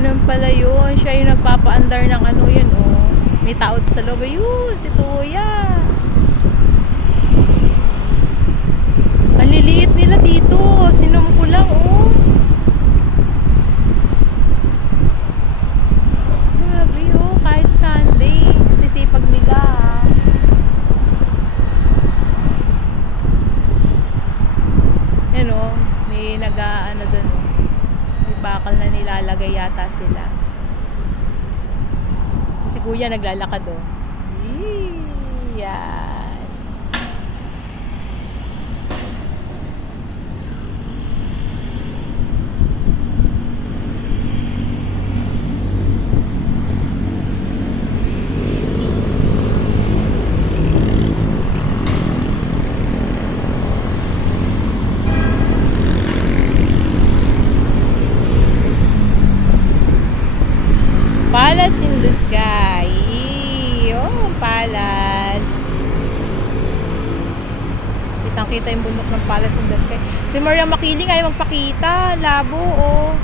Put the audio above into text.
Ganun pala yun. Siya yung nagpapaandar ng ano yun, oh. May tao sa loob. Ayun, si Tuya. Ang liliit nila dito. Sinom ko lang, oh. Grabe, oh. Kahit Sunday. Sisipag nila, ah. Yan, oh. May nag-ano dun, oh. May bakal na nilalagay yata sila. Si Kuya naglalakad, oh. Yan. Palace in the sky. Oh, palace. Kitang-kita yung bundok ng Palace in the sky. Si Maria Makiling ay magpakita. Labo, oh.